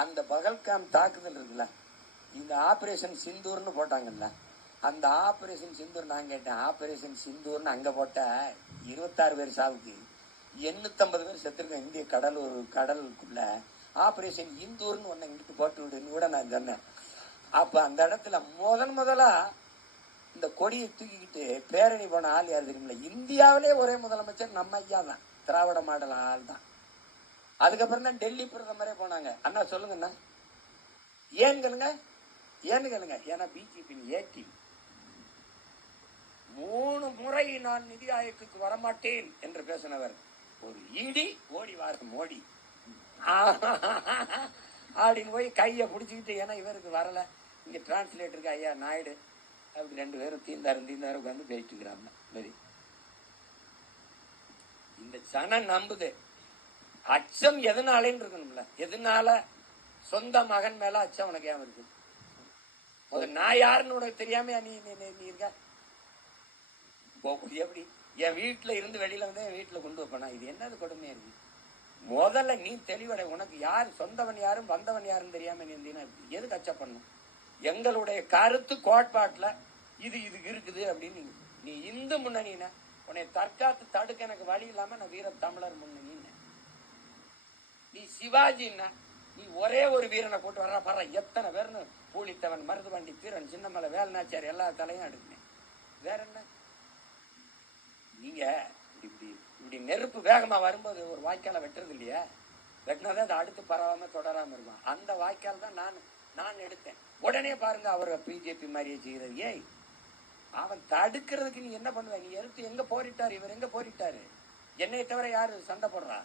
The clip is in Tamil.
அந்த பகல்காம் தாக்குதல் இருக்குல்ல, இந்த ஆபரேஷன் சிந்தூர்னு போட்டாங்கல்ல, அந்த ஆபரேஷன் சிந்தூர் நான் கேட்டேன், ஆபரேஷன் சிந்தூர்னு அங்க போட்ட 26 பேர் சாவுக்கு 850 பேர் செத்துருக்கேன் இந்திய கடலுக்குள்ள. ஆபரேஷன் இந்தூர்னு ஒன்னு இங்கிட்டு போட்டு விடுன்னு கூட நான் சொன்னேன். அப்ப அந்த இடத்துல முதலா இந்த கொடியை தூக்கிக்கிட்டு பேரணி போன ஆள் யாரு தெரியுமில்ல? இந்தியாவிலே ஒரே முதலமைச்சர் நம்ம ஐயா தான், திராவிட மாடல் ஆள் தான். அதுக்கப்புறம் தான் டெல்லி பிரதமரே போனாங்க. அண்ணா சொல்லுங்கண்ணா, ஏன்னு கேளுங்க, ஏன்னா பிஜேபி ஏற்றி 3 முறை நான் நிதி ஆயோக்கு வரமாட்டேன் என்று பேசினவர் ஒரு இடி ஓடி வார மோடி அப்படின்னு போய் கையை பிடிச்சிக்கிட்டு, ஏன்னா இவருக்கு வரல, இங்க டிரான்ஸ்லேட்டருக்கு ஐயா நாயுடு அப்படி 2 பேரும் தீந்தாரு உட்காந்து பேசிட்டு இருக்கிறாங்க. சரி, இந்த சனம் நம்புது. அச்சம் எதனாலேன்னு இருக்கணும்ல, எதனால சொந்த மகன் மேல அச்சம் உனக்கு ஏன் இருக்கு? நான் யாருன்னு உனக்கு தெரியாம நீ இருக்க? எப்படி என் வீட்டுல இருந்து வெளியில வந்து என் வீட்டுல கொண்டு வைப்பனா? இது என்னது கொடுமையா இருக்கு? முதல்ல நீ தெளிவடை. உனக்கு யார் சொந்தவன் யாரும் வந்தவன் யாரும் தெரியாம நீ இருந்தீங்கன்னா எதுக்கு அச்சப்படணும்? எங்களுடைய கருத்து கோட்பாட்டுல இது இருக்குது அப்படின்னு நீ இந்து முன்னணின உன்னை தற்காத்து தடுக்க எனக்கு வழி இல்லாம நான் வீர தமிழர் முன்னணி. நீ சிவாஜின்னா நீ ஒரே ஒரு வீரனை போட்டு வர்ற பாரு, எத்தனை பேர்னு பூலித்தவன், மருதுவண்டி, தீரன், சின்னமலை, வேலுநாச்சியார் எல்லா தலையும் எடுக்கணும். வேற என்ன? நீங்க இப்படி நெருப்பு வேகமா வரும்போது ஒரு வாய்க்கால வெட்டுறது இல்லையா? வெட்டினாதான் அது அடுத்து பரவாம தொடராம இருக்கும். அந்த வாய்க்கால் தான் நான் எடுத்தேன். உடனே பாருங்க அவரை பிஜேபி மாதிரியே செய்யறது. ஏய், அவன் தடுக்கிறதுக்கு நீ என்ன பண்ணுவ? நீ எடுத்து எங்க போரிட்டாரு, இவர் எங்க போரிட்டாரு? என்னை தவிர யாரு சண்டை போடுறா?